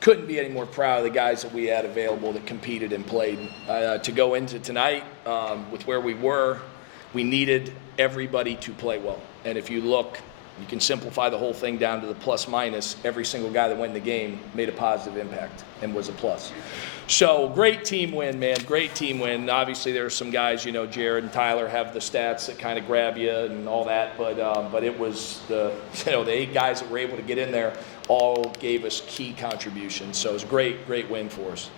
Couldn't be any more proud of the guys that we had available that competed and played. To go into tonight with where we were, we needed everybody to play well. And if you look, you can simplify the whole thing down to the plus minus. Every single guy that went in the game made a positive impact and was a plus. So great team win, man. Great team win. Obviously, there are some guys, Jared and Tyler have the stats that kind of grab you and all that. But it was the 8 guys that were able to get in there all gave us key contributions. So it was a great win for us.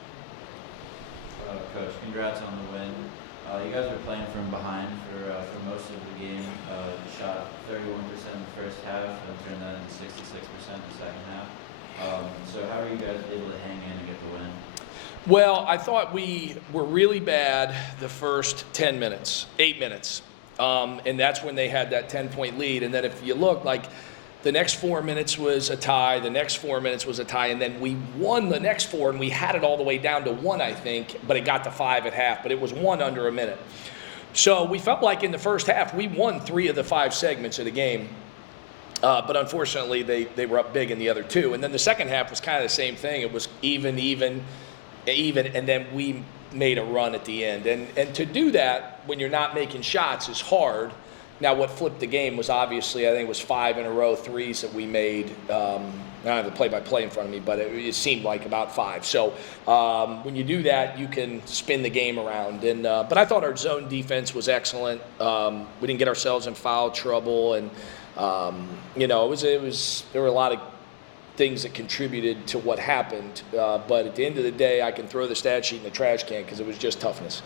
Coach, congrats on the win. You guys were playing from behind for most of the game. You shot 31% in the first half and turned that into 66% in the second half. So how are you guys able to hang in and get the win? Well, I thought we were really bad the first 8 minutes. And that's when they had that 10-point lead. And then if you look, the next 4 minutes was a tie, the next 4 minutes was a tie, and then we won the next 4, and we had it all the way down to 1, I think, but it got to 5 at half, but it was 1 under a minute. So we felt like in the first half, we won 3 of the 5 segments of the game. But unfortunately, they were up big in the other 2. And then the second half was kind of the same thing. It was even, and then we made a run at the end. And to do that when you're not making shots is hard. Now, what flipped the game was obviously, I think it was 5 in a row threes that we made. I don't have the play-by-play in front of me, but it seemed like about 5. So when you do that, you can spin the game around. But I thought our zone defense was excellent. We didn't get ourselves in foul trouble, and there were a lot of things that contributed to what happened. But at the end of the day, I can throw the stat sheet in the trash can because it was just toughness.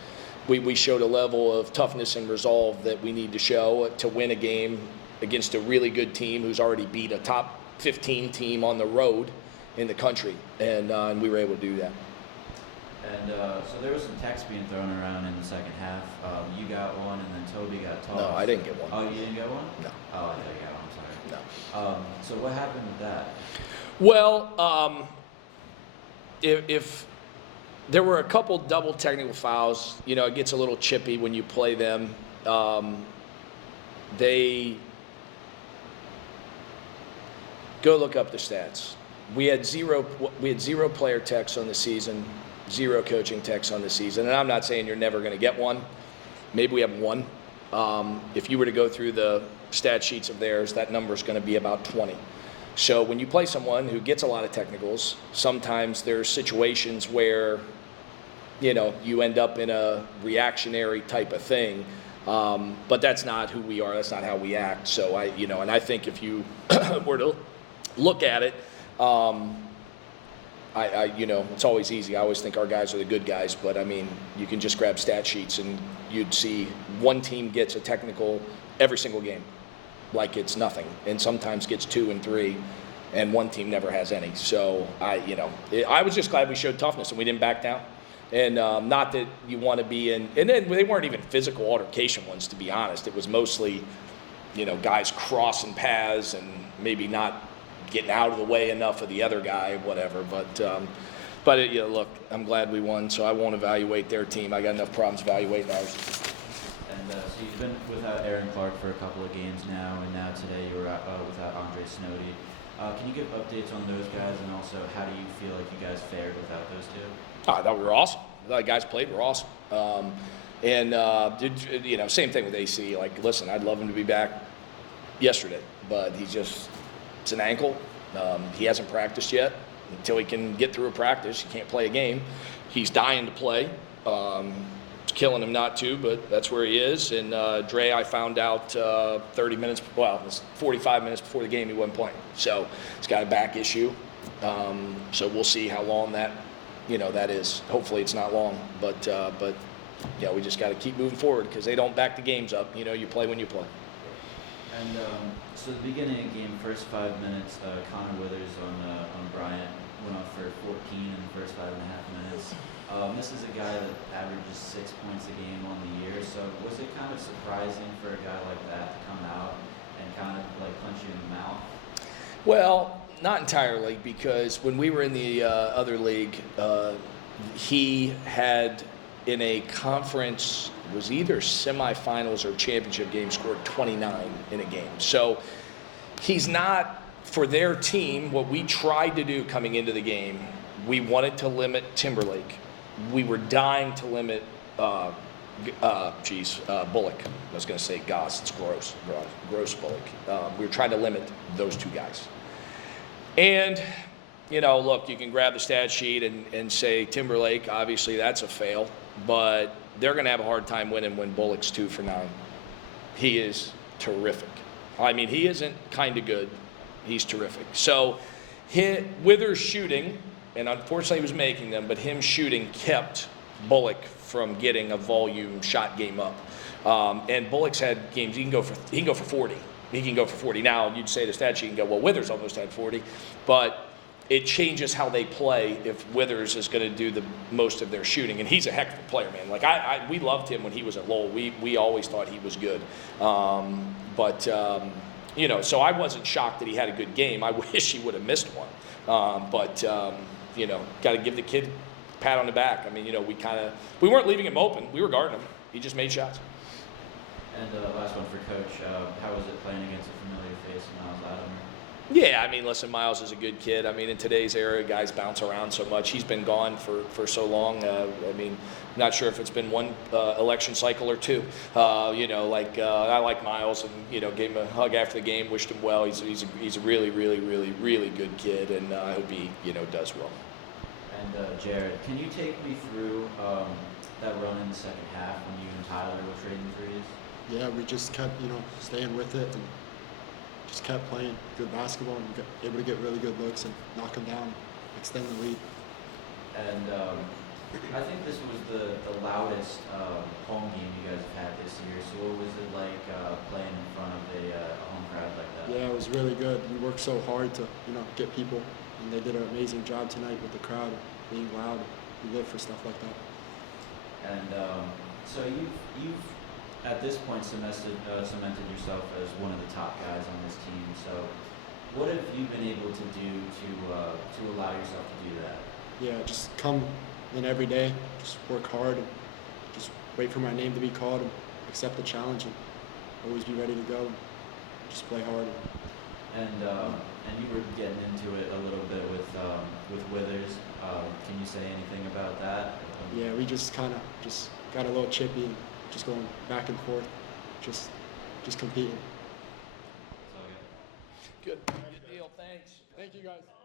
We showed a level of toughness and resolve that we need to show to win a game against a really good team who's already beat a top 15 team on the road in the country, and we were able to do that. And so there was some text being thrown around in the second half. You got one, and then Toby got tossed. No, I didn't get one. Oh, you didn't get one? No. Oh, I thought you got one. I'm No. sorry. So what happened with that? Well, if there were a couple double technical fouls, it gets a little chippy when you play them. They go look up the stats. We had zero player techs on the season, 0 coaching techs on the season, and I'm not saying you're never going to get one. Maybe we have 1. If you were to go through the stat sheets of theirs, that number is going to be about 20. So when you play someone who gets a lot of technicals, sometimes there's situations where, you end up in a reactionary type of thing. But that's not who we are. That's not how we act. So and I think if you were to look at it, it's always easy. I always think our guys are the good guys, but I mean, you can just grab stat sheets and you'd see one team gets a technical every single game, like it's nothing, and sometimes gets 2 and 3, and one team never has any. So I was just glad we showed toughness and we didn't back down. And not that you want to be in, and then they weren't even physical altercation ones, to be honest. It was mostly, guys crossing paths and maybe not getting out of the way enough of the other guy, whatever. But look, I'm glad we won, so I won't evaluate their team. I got enough problems evaluating ours. And so you've been without Aaron Clark for a couple of games now, and now today you were without Andre Snody. Can you give updates on those guys, and also how do you feel like you guys fared without those 2? I thought we were awesome. The guys played were awesome. Same thing with AC. Listen, I'd love him to be back yesterday, but it's an ankle. He hasn't practiced yet. Until he can get through a practice, he can't play a game. He's dying to play. It's killing him not to, but that's where he is. And Dre, I found out 45 minutes before the game he wasn't playing. So he's got a back issue. So we'll see how long that is. Hopefully it's not long, but we just got to keep moving forward because they don't back the games up. You play when you play. And so the beginning of the game, first 5 minutes, Connor Withers on Bryant went off for 14 in the first 5.5 minutes. This is a guy that averages 6 points a game on the year. So was it kind of surprising for a guy like that to come out and kind of punch you in the mouth? Well, not entirely, because when we were in the other league, he had in a conference, was either semifinals or championship game, scored 29 in a game. So he's not for their team, what we tried to do coming into the game, we wanted to limit Timberlake. We were dying to limit, Bullock. I was going to say Goss. It's gross Bullock. We were trying to limit those two guys. And, look, you can grab the stat sheet and say Timberlake, obviously that's a fail, but they're going to have a hard time winning when Bullock's 2 for 9. He is terrific. I mean, he isn't kind of good. He's terrific. So Withers shooting, and unfortunately he was making them, but him shooting kept Bullock from getting a volume shot game up. And Bullock's had games, he can go for 40. He can go for 40. Now, you'd say the stat sheet and go, well, Withers almost had 40. But it changes how they play if Withers is going to do the most of their shooting. And he's a heck of a player, man. Like, we loved him when he was at Lowell. We always thought he was good. So I wasn't shocked that he had a good game. I wish he would have missed one. Got to give the kid a pat on the back. I mean, we weren't leaving him open. We were guarding him. He just made shots. And last one for Coach. How was it playing against a familiar face, Miles Latimer? Yeah, I mean, listen, Miles is a good kid. I mean, in today's era, guys bounce around so much. He's been gone for so long. Not sure if it's been one election cycle or two. I like Miles and, gave him a hug after the game, wished him well. He's a really, really, really, really good kid, and I hope he, does well. And Jared, can you take me through that run in the second half when you and Tyler were trading threes? Yeah, we just kept, staying with it and just kept playing good basketball and able to get really good looks and knock them down, extend the lead. And I think this was the loudest home game you guys have had this year. So what was it like playing in front of a home crowd like that? Yeah, it was really good. We worked so hard to, get people, and they did an amazing job tonight with the crowd being loud. We live for stuff like that. And so you've at this point cemented yourself as one of the top guys on this team. So what have you been able to do to allow yourself to do that? Yeah, just come in every day, just work hard, and just wait for my name to be called and accept the challenge and always be ready to go and just play hard. And you were getting into it a little bit with Withers. Can you say anything about that? Yeah, we just kind of just got a little chippy, and just going back and forth, just competing. Good. Good deal. Thanks. Thank you, guys.